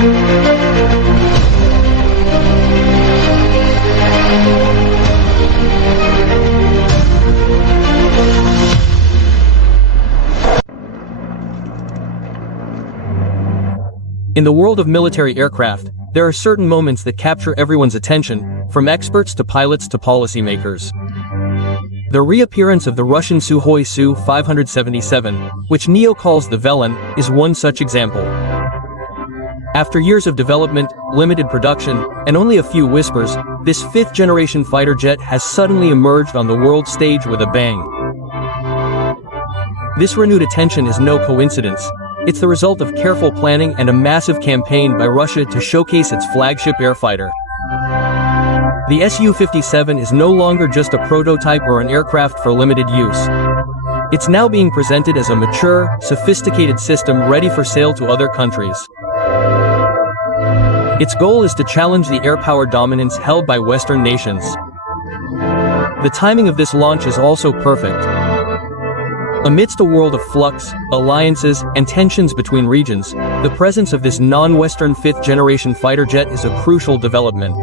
In the world of military aircraft, there are certain moments that capture everyone's attention, from experts to pilots to policymakers. The reappearance of the Russian Sukhoi Su 577, which Neo calls the Velen, is one such example. After years of development, limited production, and only a few whispers, this fifth-generation fighter jet has suddenly emerged on the world stage with a bang. This renewed attention is no coincidence. It's the result of careful planning and a massive campaign by Russia to showcase its flagship airfighter. The Su-57 is no longer just a prototype or an aircraft for limited use. It's now being presented as a mature, sophisticated system ready for sale to other countries. Its goal is to challenge the air power dominance held by Western nations. The timing of this launch is also perfect. Amidst a world of flux, alliances, and tensions between regions, the presence of this non-Western fifth-generation fighter jet is a crucial development.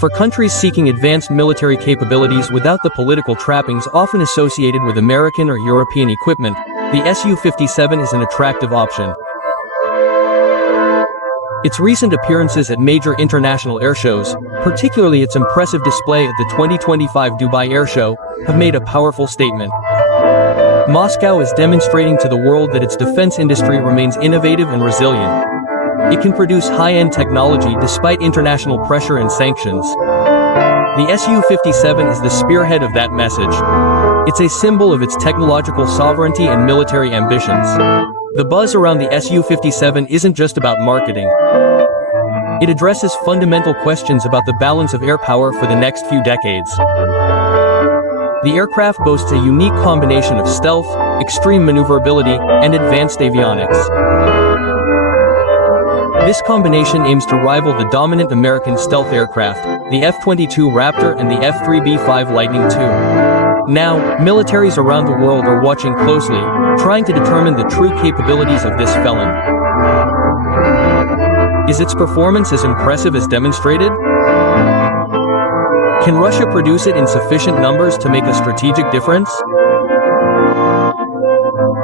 For countries seeking advanced military capabilities without the political trappings often associated with American or European equipment, the Su-57 is an attractive option. Its recent appearances at major international airshows, particularly its impressive display at the 2025 Dubai Airshow, have made a powerful statement. Moscow is demonstrating to the world that its defense industry remains innovative and resilient. It can produce high-end technology despite international pressure and sanctions. The Su-57 is the spearhead of that message. It's a symbol of its technological sovereignty and military ambitions. The buzz around the Su-57 isn't just about marketing. It addresses fundamental questions about the balance of air power for the next few decades. The aircraft boasts a unique combination of stealth, extreme maneuverability, and advanced avionics. This combination aims to rival the dominant American stealth aircraft, the F-22 Raptor and the F-3B-5 Lightning II. Now, militaries around the world are watching closely, trying to determine the true capabilities of this felon. Is its performance as impressive as demonstrated? Can Russia produce it in sufficient numbers to make a strategic difference?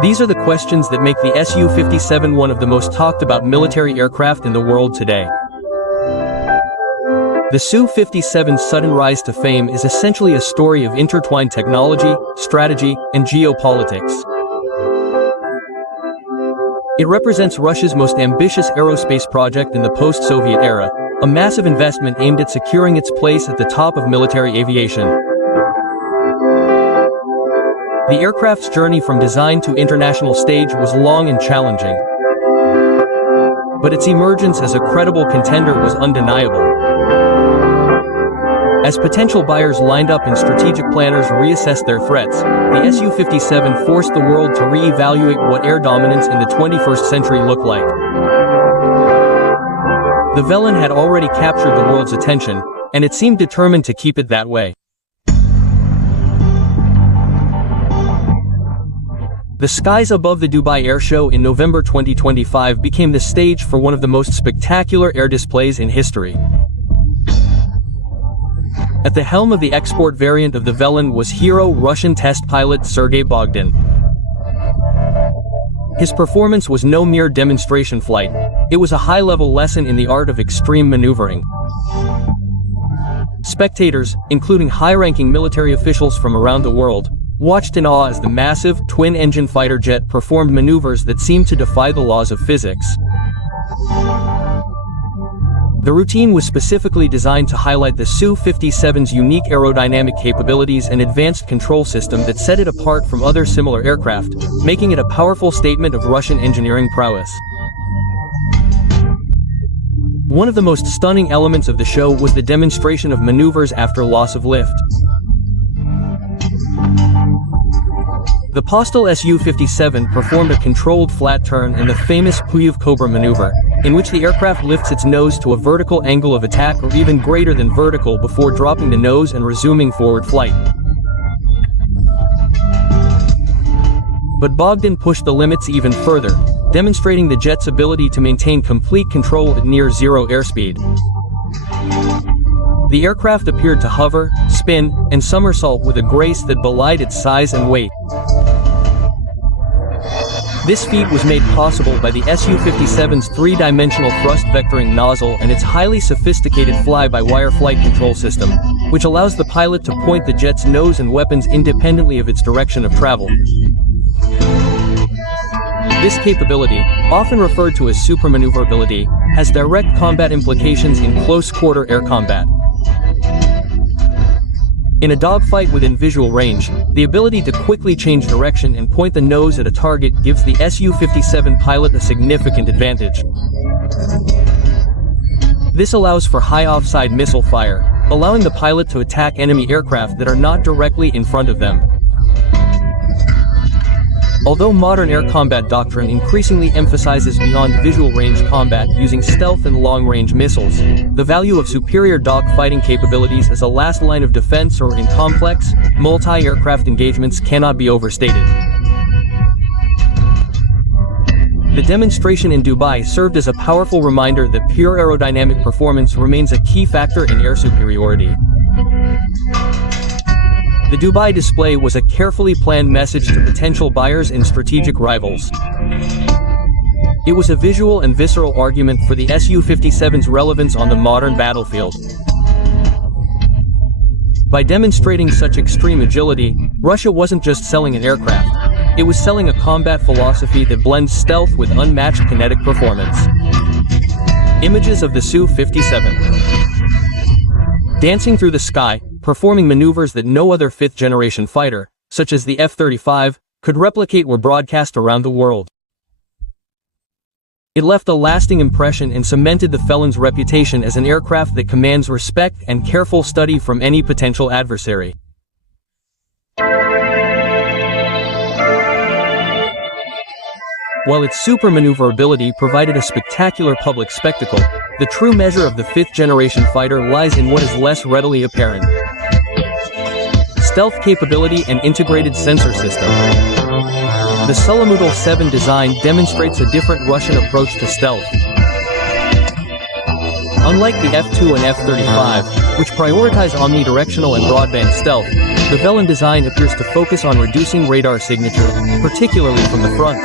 These are the questions that make the Su-57 one of the most talked about military aircraft in the world today. The Su-57's sudden rise to fame is essentially a story of intertwined technology, strategy, and geopolitics. It represents Russia's most ambitious aerospace project in the post-Soviet era, a massive investment aimed at securing its place at the top of military aviation. The aircraft's journey from design to international stage was long and challenging. But its emergence as a credible contender was undeniable. As potential buyers lined up and strategic planners reassessed their threats, the Su-57 forced the world to re-evaluate what air dominance in the 21st century looked like. The Velen had already captured the world's attention, and it seemed determined to keep it that way. The skies above the Dubai Airshow in November 2025 became the stage for one of the most spectacular air displays in history. At the helm of the export variant of the Velen was hero Russian test pilot Sergei Bogdan. His performance was no mere demonstration flight, it was a high-level lesson in the art of extreme maneuvering. Spectators, including high-ranking military officials from around the world, watched in awe as the massive, twin-engine fighter jet performed maneuvers that seemed to defy the laws of physics. The routine was specifically designed to highlight the Su-57's unique aerodynamic capabilities and advanced control system that set it apart from other similar aircraft, making it a powerful statement of Russian engineering prowess. One of the most stunning elements of the show was the demonstration of maneuvers after loss of lift. The Postal Su-57 performed a controlled flat turn and the famous Puyev Cobra maneuver, in which the aircraft lifts its nose to a vertical angle of attack or even greater than vertical before dropping the nose and resuming forward flight. But Bogdan pushed the limits even further, demonstrating the jet's ability to maintain complete control at near-zero airspeed. The aircraft appeared to hover, spin, and somersault with a grace that belied its size and weight. This feat was made possible by the Su-57's three-dimensional thrust vectoring nozzle and its highly sophisticated fly-by-wire flight control system, which allows the pilot to point the jet's nose and weapons independently of its direction of travel. This capability, often referred to as supermaneuverability, has direct combat implications in close-quarter air combat. In a dogfight within visual range, the ability to quickly change direction and point the nose at a target gives the Su-57 pilot a significant advantage. This allows for high offside missile fire, allowing the pilot to attack enemy aircraft that are not directly in front of them. Although modern air combat doctrine increasingly emphasizes beyond visual range combat using stealth and long-range missiles, the value of superior dogfighting capabilities as a last line of defense or in complex, multi-aircraft engagements cannot be overstated. The demonstration in Dubai served as a powerful reminder that pure aerodynamic performance remains a key factor in air superiority. The Dubai display was a carefully planned message to potential buyers and strategic rivals. It was a visual and visceral argument for the Su-57's relevance on the modern battlefield. By demonstrating such extreme agility, Russia wasn't just selling an aircraft, it was selling a combat philosophy that blends stealth with unmatched kinetic performance. Images of the Su-57 dancing through the sky, performing maneuvers that no other fifth-generation fighter, such as the F-35, could replicate were broadcast around the world. It left a lasting impression and cemented the Felon's reputation as an aircraft that commands respect and careful study from any potential adversary. While its supermaneuverability provided a spectacular public spectacle, the true measure of the fifth-generation fighter lies in what is less readily apparent: stealth capability and integrated sensor system. The Sukhoi Su design demonstrates a different Russian approach to stealth. Unlike the F-2 and F-35, which prioritize omnidirectional and broadband stealth, the Felon design appears to focus on reducing radar signature, particularly from the front.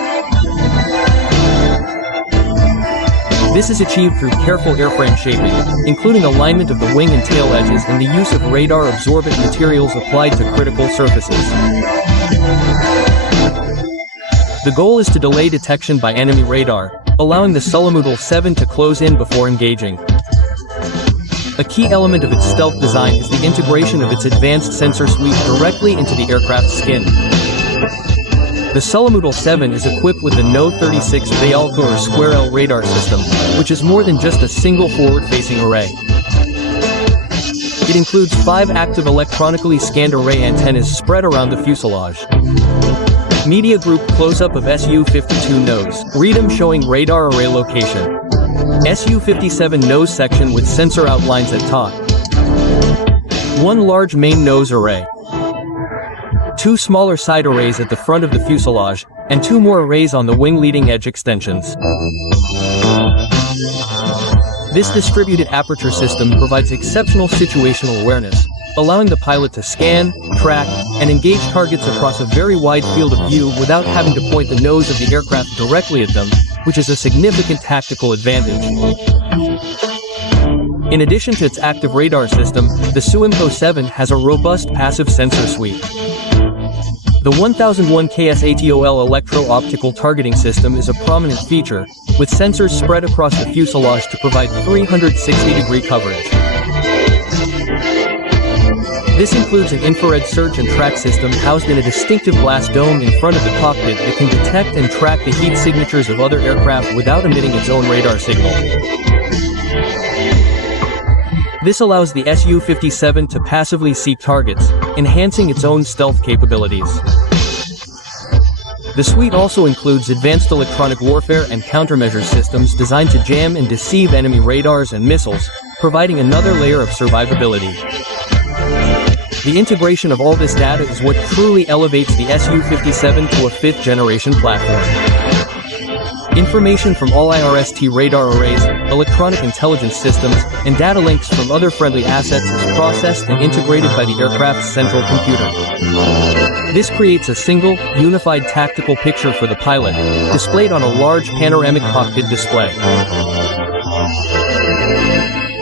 This is achieved through careful airframe shaping, including alignment of the wing and tail edges and the use of radar-absorbent materials applied to critical surfaces. The goal is to delay detection by enemy radar, allowing the Sukhoi Su to close in before engaging. A key element of its stealth design is the integration of its advanced sensor suite directly into the aircraft's skin. The Sukhoi Su is equipped with the No-36 Bayalko or Square L radar system, which is more than just a single forward-facing array. It includes 5 active electronically scanned array antennas spread around the fuselage. Media group close-up of Su-52 nose, READM showing radar array location. Su-57 nose section with sensor outlines at top. 1 large main nose array. 2 smaller side arrays at the front of the fuselage, and 2 more arrays on the wing leading edge extensions. This distributed aperture system provides exceptional situational awareness, allowing the pilot to scan, track, and engage targets across a very wide field of view without having to point the nose of the aircraft directly at them, which is a significant tactical advantage. In addition to its active radar system, the Sukhoi Su has a robust passive sensor suite. The 1001 KSATOL electro-optical targeting system is a prominent feature, with sensors spread across the fuselage to provide 360-degree coverage. This includes an infrared search and track system housed in a distinctive glass dome in front of the cockpit that can detect and track the heat signatures of other aircraft without emitting its own radar signal. This allows the Su-57 to passively seek targets, enhancing its own stealth capabilities. The suite also includes advanced electronic warfare and countermeasure systems designed to jam and deceive enemy radars and missiles, providing another layer of survivability. The integration of all this data is what truly elevates the Su-57 to a fifth-generation platform. Information from all IRST radar arrays, electronic intelligence systems, and data links from other friendly assets is processed and integrated by the aircraft's central computer. This creates a single, unified tactical picture for the pilot, displayed on a large panoramic cockpit display.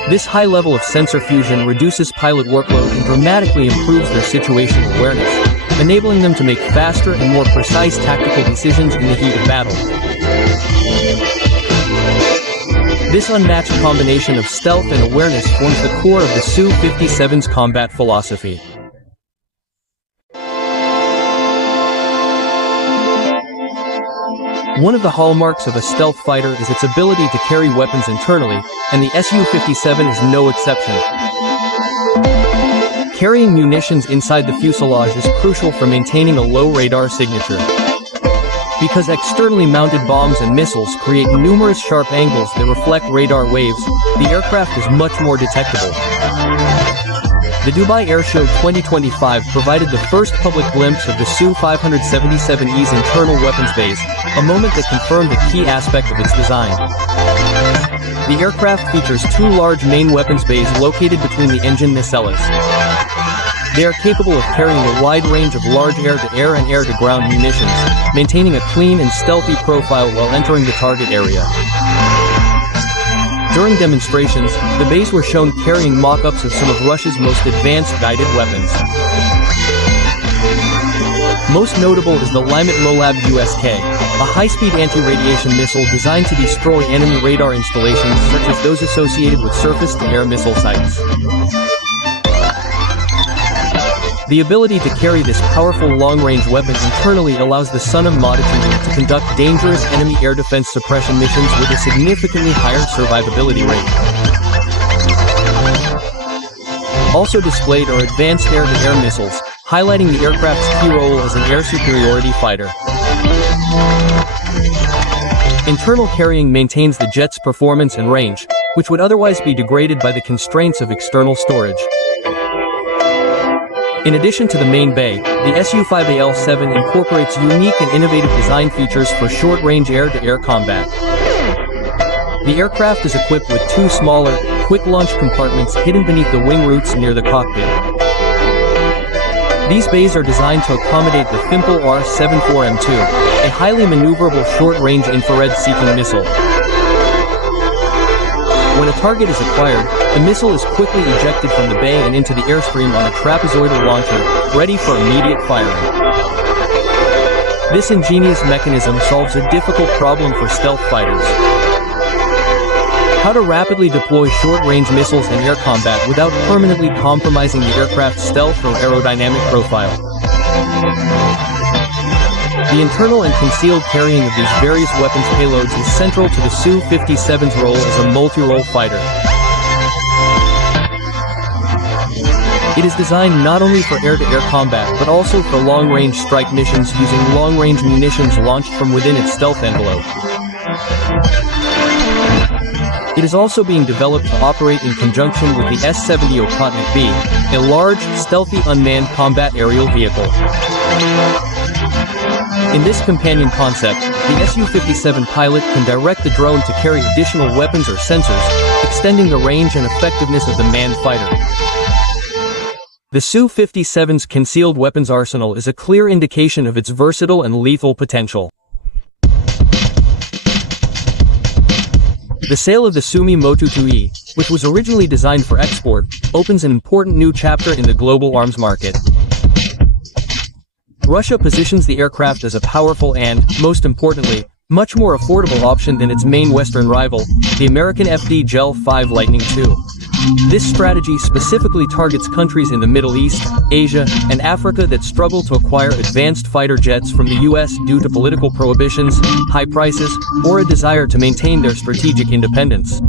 This high level of sensor fusion reduces pilot workload and dramatically improves their situational awareness, enabling them to make faster and more precise tactical decisions in the heat of battle. This unmatched combination of stealth and awareness forms the core of the Su-57's combat philosophy. One of the hallmarks of a stealth fighter is its ability to carry weapons internally, and the Su-57 is no exception. Carrying munitions inside the fuselage is crucial for maintaining a low radar signature. Because externally mounted bombs and missiles create numerous sharp angles that reflect radar waves, the aircraft is much more detectable. The Dubai Airshow 2025 provided the first public glimpse of the Su-577E's internal weapons bays, a moment that confirmed a key aspect of its design. The aircraft features two large main weapons bays located between the engine nacelles. They are capable of carrying a wide range of large air-to-air and air-to-ground munitions, maintaining a clean and stealthy profile while entering the target area. During demonstrations, the bays were shown carrying mock-ups of some of Russia's most advanced guided weapons. Most notable is the Limet Molab USK, a high-speed anti-radiation missile designed to destroy enemy radar installations such as those associated with surface-to-air missile sites. The ability to carry this powerful long-range weapon internally allows the Son of Munitions to conduct dangerous enemy air defense suppression missions with a significantly higher survivability rate. Also displayed are advanced air-to-air missiles, highlighting the aircraft's key role as an air superiority fighter. Internal carrying maintains the jet's performance and range, which would otherwise be degraded by the constraints of external storage. In addition to the main bay, the Su-5AL-7 incorporates unique and innovative design features for short-range air-to-air combat. The aircraft is equipped with two smaller, quick-launch compartments hidden beneath the wing roots near the cockpit. These bays are designed to accommodate the Fimple R-74M2, a highly maneuverable short-range infrared-seeking missile. When a target is acquired, the missile is quickly ejected from the bay and into the airstream on a trapezoidal launcher, ready for immediate firing. This ingenious mechanism solves a difficult problem for stealth fighters: how to rapidly deploy short-range missiles in air combat without permanently compromising the aircraft's stealth or aerodynamic profile. The internal and concealed carrying of these various weapons payloads is central to the Su-57's role as a multi-role fighter. It is designed not only for air-to-air combat but also for long-range strike missions using long-range munitions launched from within its stealth envelope. It is also being developed to operate in conjunction with the S-70 Okhotnik B, a large, stealthy unmanned combat aerial vehicle. In this companion concept, the Su-57 pilot can direct the drone to carry additional weapons or sensors, extending the range and effectiveness of the manned fighter. The Su-57's concealed weapons arsenal is a clear indication of its versatile and lethal potential. The sale of the Sumi Motu 2E, which was originally designed for export, opens an important new chapter in the global arms market. Russia positions the aircraft as a powerful and, most importantly, much more affordable option than its main Western rival, the American FD-JEL 5 Lightning II. This strategy specifically targets countries in the Middle East, Asia, and Africa that struggle to acquire advanced fighter jets from the US due to political prohibitions, high prices, or a desire to maintain their strategic independence.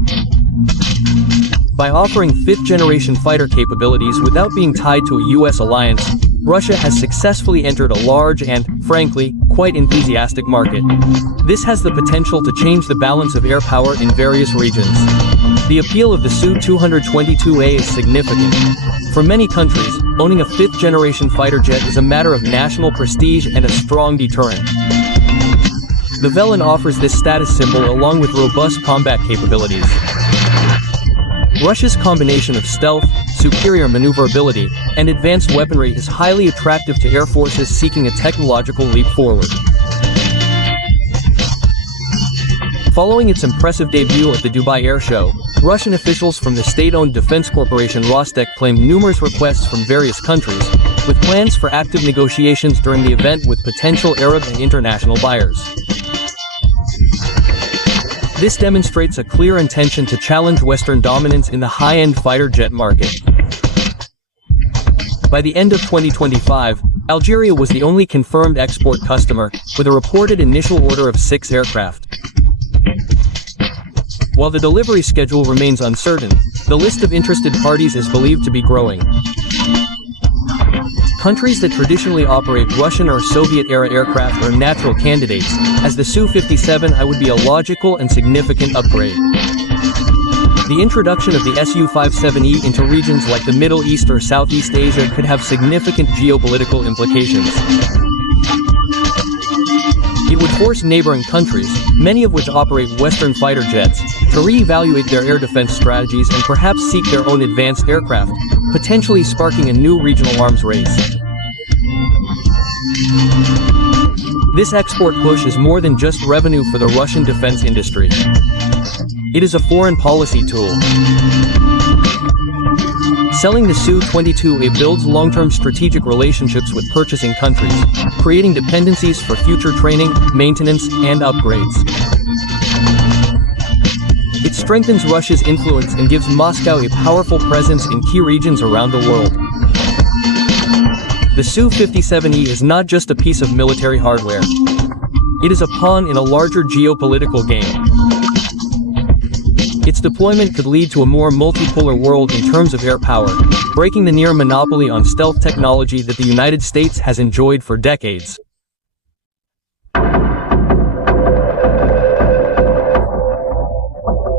By offering fifth-generation fighter capabilities without being tied to a US alliance, Russia has successfully entered a large and, frankly, quite enthusiastic market. This has the potential to change the balance of air power in various regions. The appeal of the Su-222A is significant. For many countries, owning a fifth-generation fighter jet is a matter of national prestige and a strong deterrent. The Velen offers this status symbol along with robust combat capabilities. Russia's combination of stealth, superior maneuverability, and advanced weaponry is highly attractive to air forces seeking a technological leap forward. Following its impressive debut at the Dubai Airshow, Russian officials from the state-owned defense corporation Rostec claimed numerous requests from various countries, with plans for active negotiations during the event with potential Arab and international buyers. This demonstrates a clear intention to challenge Western dominance in the high-end fighter jet market. By the end of 2025, Algeria was the only confirmed export customer, with a reported initial order of 6 aircraft. While the delivery schedule remains uncertain, the list of interested parties is believed to be growing. Countries that traditionally operate Russian or Soviet-era aircraft are natural candidates, as the Su-57I would be a logical and significant upgrade. The introduction of the Su-57E into regions like the Middle East or Southeast Asia could have significant geopolitical implications. It would force neighboring countries, many of which operate Western fighter jets, to re-evaluate their air defense strategies and perhaps seek their own advanced aircraft, potentially sparking a new regional arms race. This export push is more than just revenue for the Russian defense industry. It is a foreign policy tool. Selling the Su-22A builds long-term strategic relationships with purchasing countries, creating dependencies for future training, maintenance, and upgrades. It strengthens Russia's influence and gives Moscow a powerful presence in key regions around the world. The Su-57E is not just a piece of military hardware. It is a pawn in a larger geopolitical game. Its deployment could lead to a more multipolar world in terms of air power, breaking the near monopoly on stealth technology that the United States has enjoyed for decades.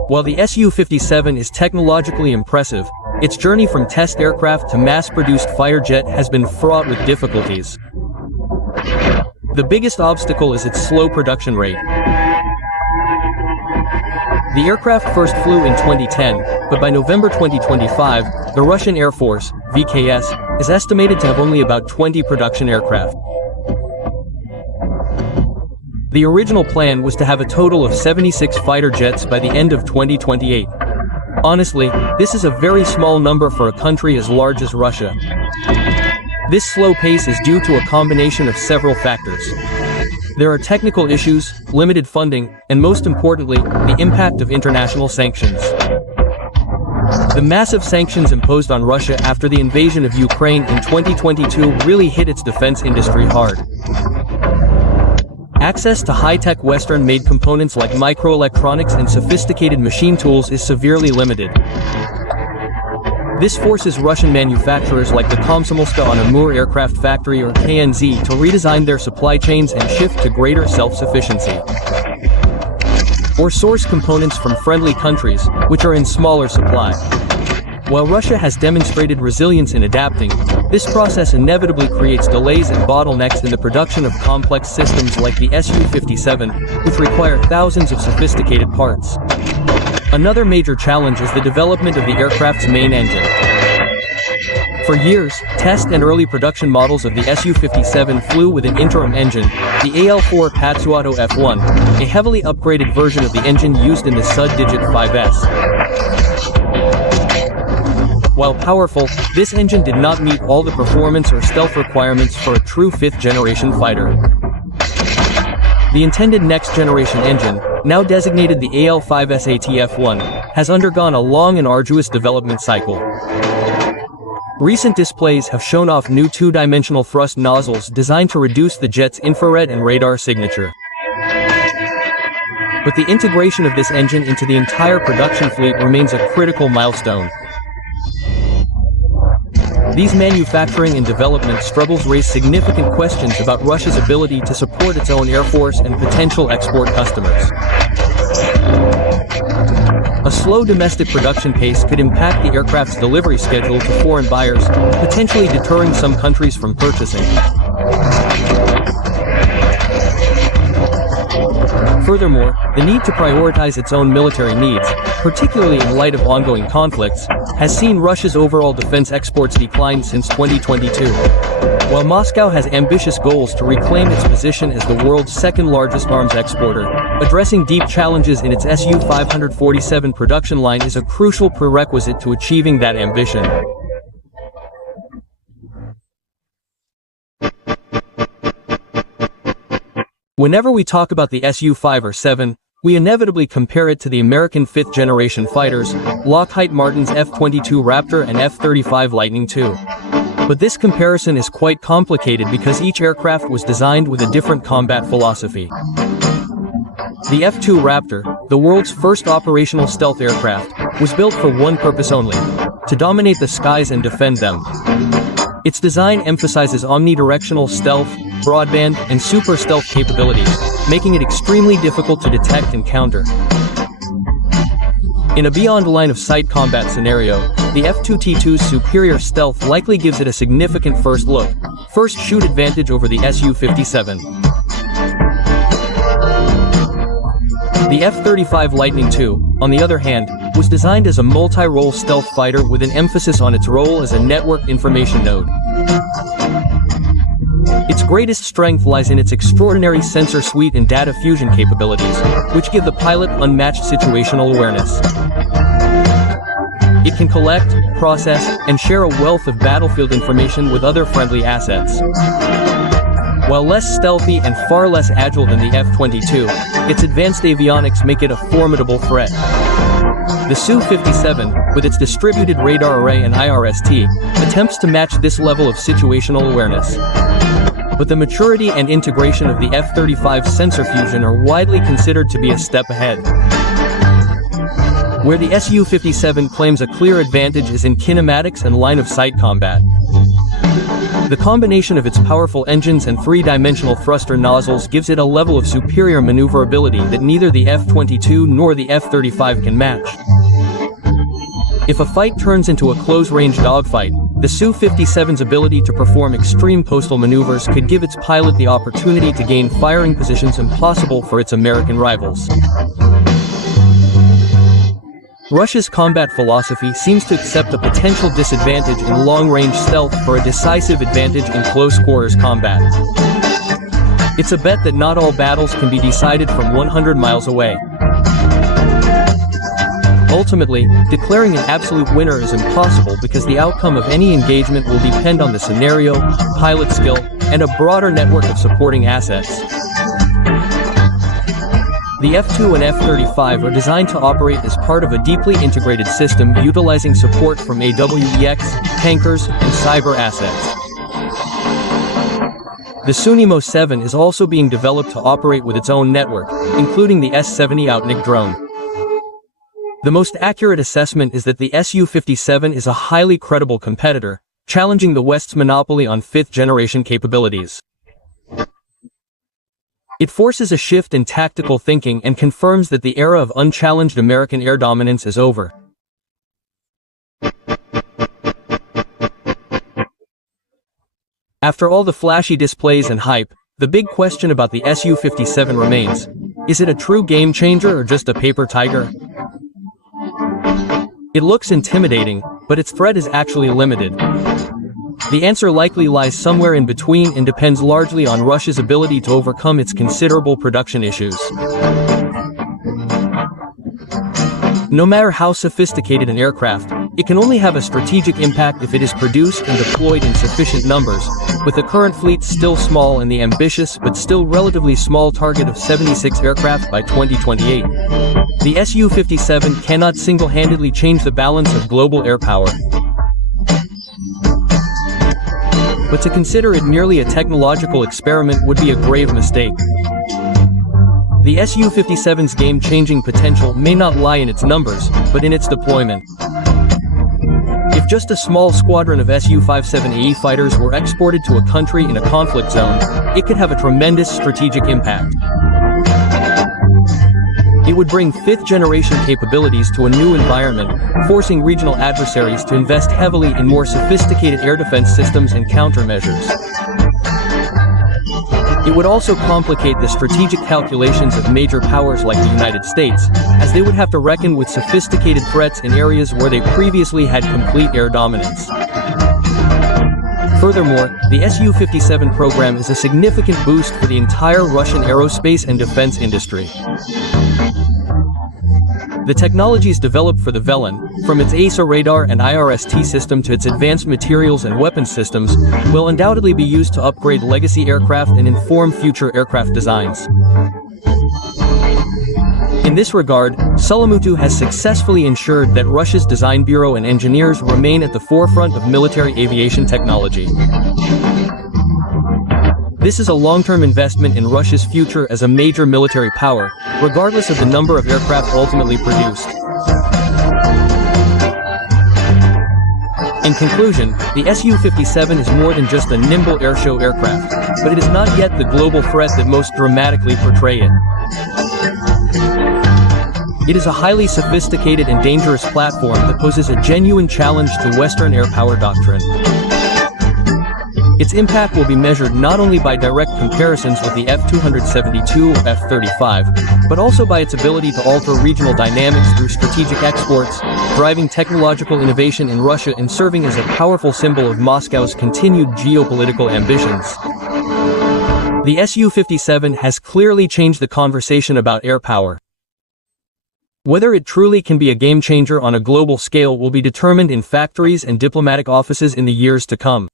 While the Su-57 is technologically impressive, its journey from test aircraft to mass-produced fighter jet has been fraught with difficulties. The biggest obstacle is its slow production rate. The aircraft first flew in 2010, but by November 2025, the Russian Air Force, VKS, is estimated to have only about 20 production aircraft. The original plan was to have a total of 76 fighter jets by the end of 2028. Honestly, this is a very small number for a country as large as Russia. This slow pace is due to a combination of several factors. There are technical issues, limited funding, and most importantly, the impact of international sanctions. The massive sanctions imposed on Russia after the invasion of Ukraine in 2022 really hit its defense industry hard. Access to high-tech Western-made components like microelectronics and sophisticated machine tools is severely limited. This forces Russian manufacturers like the Komsomolsk-on-Amur Aircraft Factory or KNZ to redesign their supply chains and shift to greater self-sufficiency. Or source components from friendly countries, which are in smaller supply. While Russia has demonstrated resilience in adapting, this process inevitably creates delays and bottlenecks in the production of complex systems like the Su-57, which require thousands of sophisticated parts. Another major challenge is the development of the aircraft's main engine. For years, test and early production models of the Su-57 flew with an interim engine, the AL-4 Pazzuato F1, a heavily upgraded version of the engine used in the Sud-Digit 5S. While powerful, this engine did not meet all the performance or stealth requirements for a true fifth-generation fighter. The intended next-generation engine, now designated the AL-5SAT-F1, has undergone a long and arduous development cycle. Recent displays have shown off new two-dimensional thrust nozzles designed to reduce the jet's infrared and radar signature. But the integration of this engine into the entire production fleet remains a critical milestone. These manufacturing and development struggles raise significant questions about Russia's ability to support its own air force and potential export customers. A slow domestic production pace could impact the aircraft's delivery schedule to foreign buyers, potentially deterring some countries from purchasing. Furthermore, the need to prioritize its own military needs, particularly in light of ongoing conflicts, has seen Russia's overall defense exports decline since 2022. While Moscow has ambitious goals to reclaim its position as the world's second-largest arms exporter, addressing deep challenges in its Su-547 production line is a crucial prerequisite to achieving that ambition. Whenever we talk about the Su-5 or 7, we inevitably compare it to the American fifth-generation fighters, Lockheed Martin's F-22 Raptor and F-35 Lightning II. But this comparison is quite complicated because each aircraft was designed with a different combat philosophy. The F-2 Raptor, the world's first operational stealth aircraft, was built for one purpose only: to dominate the skies and defend them. Its design emphasizes omnidirectional stealth, broadband, and super stealth capabilities, making it extremely difficult to detect and counter. In a beyond line-of-sight combat scenario, the F-2T2's superior stealth likely gives it a significant first shoot advantage over the Su-57. The F-35 Lightning II, on the other hand, was designed as a multi-role stealth fighter with an emphasis on its role as a network information node. Its greatest strength lies in its extraordinary sensor suite and data fusion capabilities, which give the pilot unmatched situational awareness. It can collect, process, and share a wealth of battlefield information with other friendly assets. While less stealthy and far less agile than the F-22, its advanced avionics make it a formidable threat. The Su-57, with its distributed radar array and IRST, attempts to match this level of situational awareness. But the maturity and integration of the F-35's sensor fusion are widely considered to be a step ahead. Where the Su-57 claims a clear advantage is in kinematics and line-of-sight combat. The combination of its powerful engines and three-dimensional thruster nozzles gives it a level of superior maneuverability that neither the F-22 nor the F-35 can match. If a fight turns into a close-range dogfight, the Su-57's ability to perform extreme coastal maneuvers could give its pilot the opportunity to gain firing positions impossible for its American rivals. Russia's combat philosophy seems to accept the potential disadvantage in long-range stealth for a decisive advantage in close-quarters combat. It's a bet that not all battles can be decided from 100 miles away. Ultimately, declaring an absolute winner is impossible because the outcome of any engagement will depend on the scenario, pilot skill, and a broader network of supporting assets. The F-2 and F-35 are designed to operate as part of a deeply integrated system utilizing support from AWEX, tankers, and cyber assets. The Sunimo 7 is also being developed to operate with its own network, including the S-70 Outnik drone. The most accurate assessment is that the Su-57 is a highly credible competitor, challenging the West's monopoly on fifth-generation capabilities. It forces a shift in tactical thinking and confirms that the era of unchallenged American air dominance is over. After all the flashy displays and hype, the big question about the Su-57 remains: is it a true game-changer or just a paper tiger? It looks intimidating, but its threat is actually limited. The answer likely lies somewhere in between and depends largely on Russia's ability to overcome its considerable production issues. No matter how sophisticated an aircraft, it can only have a strategic impact if it is produced and deployed in sufficient numbers, with the current fleet still small and the ambitious but still relatively small target of 76 aircraft by 2028. The Su-57 cannot single-handedly change the balance of global air power. But to consider it merely a technological experiment would be a grave mistake. The Su-57's game-changing potential may not lie in its numbers, but in its deployment. If just a small squadron of Su-57AE fighters were exported to a country in a conflict zone, it could have a tremendous strategic impact. It would bring fifth-generation capabilities to a new environment, forcing regional adversaries to invest heavily in more sophisticated air defense systems and countermeasures. It would also complicate the strategic calculations of major powers like the United States, as they would have to reckon with sophisticated threats in areas where they previously had complete air dominance. Furthermore, the Su-57 program is a significant boost for the entire Russian aerospace and defense industry. The technologies developed for the Velen, from its AESA radar and IRST system to its advanced materials and weapons systems, will undoubtedly be used to upgrade legacy aircraft and inform future aircraft designs. In this regard, Sulamutu has successfully ensured that Russia's design bureau and engineers remain at the forefront of military aviation technology. This is a long-term investment in Russia's future as a major military power, regardless of the number of aircraft ultimately produced. In conclusion, the Su-57 is more than just a nimble airshow aircraft, but it is not yet the global threat that most dramatically portray it. It is a highly sophisticated and dangerous platform that poses a genuine challenge to Western air power doctrine. Its impact will be measured not only by direct comparisons with the F-272 or F-35, but also by its ability to alter regional dynamics through strategic exports, driving technological innovation in Russia and serving as a powerful symbol of Moscow's continued geopolitical ambitions. The Su-57 has clearly changed the conversation about air power. Whether it truly can be a game-changer on a global scale will be determined in factories and diplomatic offices in the years to come.